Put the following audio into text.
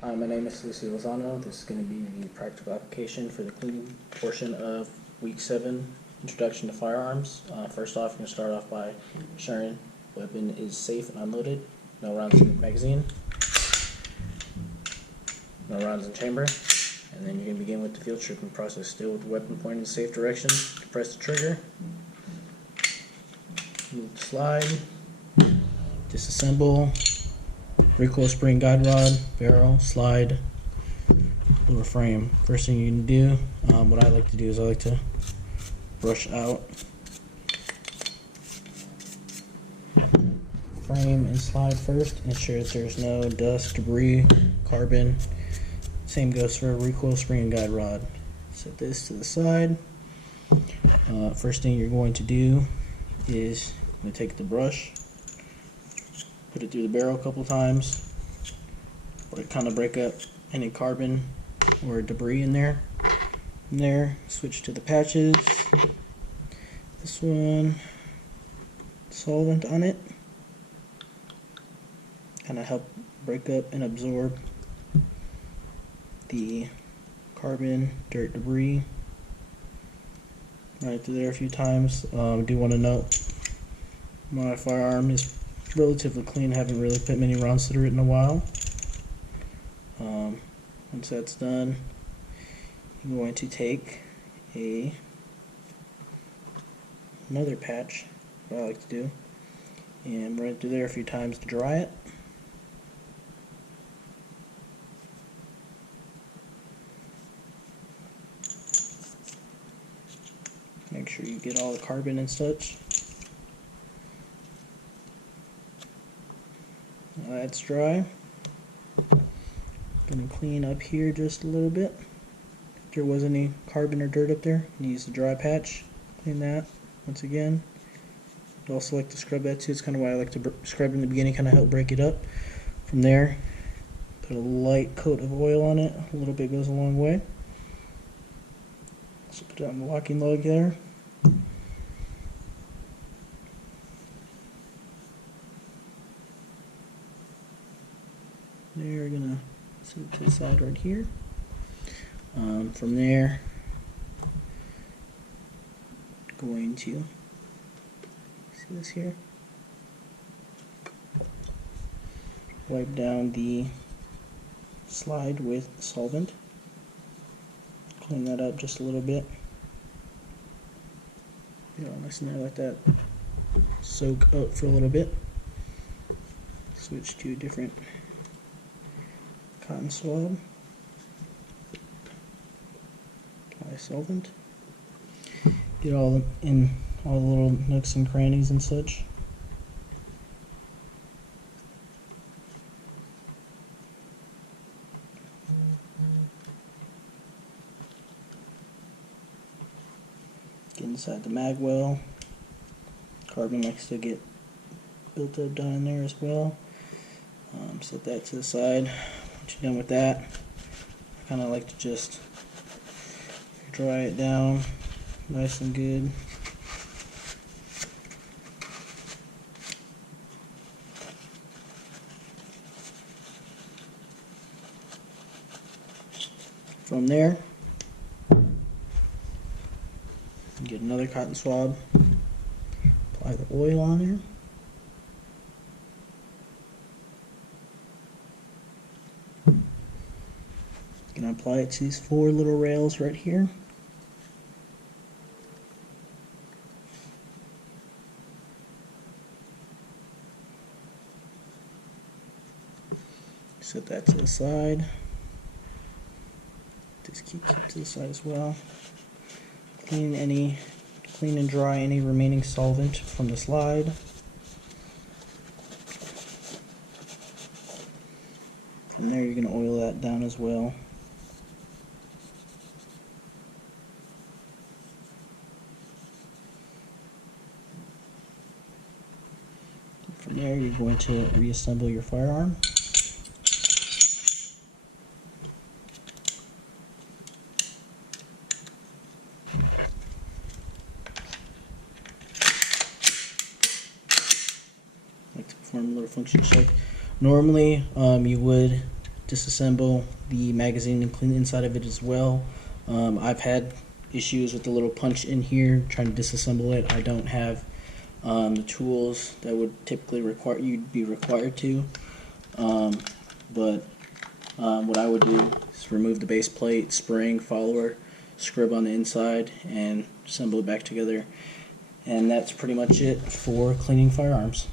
Hi, my name is Lucio Lozano. This is going to be the practical application for the cleaning portion of Week 7, Introduction to Firearms. First off, you're going to start off by ensuring weapon is safe and unloaded, no rounds in the magazine, no rounds in chamber, and then you're going to begin with the field stripping process. Still with the weapon pointed in the safe direction, press the trigger, move the slide, disassemble, recoil spring guide rod, barrel, slide, little frame. First thing you can do, what I like to do is I like to brush out frame and slide first. Ensure that there's no dust, debris, carbon. Same goes for a recoil spring and guide rod. Set this to the side. First thing you're going to do is I'm going to take the brush, put it through the barrel a couple times, or kind of break up any carbon or debris in there. From there, switch to the patches. This one, solvent on it, kind of help break up and absorb the carbon, dirt, debris. Right through there a few times. I do want to note my firearm is relatively clean. Haven't really put many rounds through it in a while. Once that's done, I'm going to take another patch, what I like to do, and run it through there a few times to dry it. Make sure you get all the carbon and such. Now that's dry. Gonna clean up here just a little bit. If there was any carbon or dirt up there, you use the dry patch. Clean that once again. I'd also like to scrub that too. It's kind of why I like to scrub in the beginning, kind of help break it up. From there, put a light coat of oil on it. A little bit goes a long way. So put it on the locking lug there. There, we're gonna set it to the side right here. From there, going to see this here. Wipe down the slide with solvent. Clean that up just a little bit. Get it all nice and there, let that soak up for a little bit. Switch to a different cotton swab. Apply solvent. Get all in all the little nooks and crannies and such. Get inside the mag well. Carbon likes to get built up down in there as well. Set that to the side. Once you're done with that, I kind of like to just dry it down nice and good. From there, get another cotton swab, apply the oil on there. Gonna apply it to these 4 little rails right here. Set that to the side. Just keep it to the side as well. Clean and dry any remaining solvent from the slide. From there, you're going to oil that down as well. From there, you're going to reassemble your firearm. Like to perform a little function check. Normally, you would disassemble the magazine and clean the inside of it as well. I've had issues with the little punch in here trying to disassemble it. I don't have the tools that would typically you'd be required to, but what I would do is remove the base plate, spring, follower, scrub on the inside, and assemble it back together. And that's pretty much it for cleaning firearms.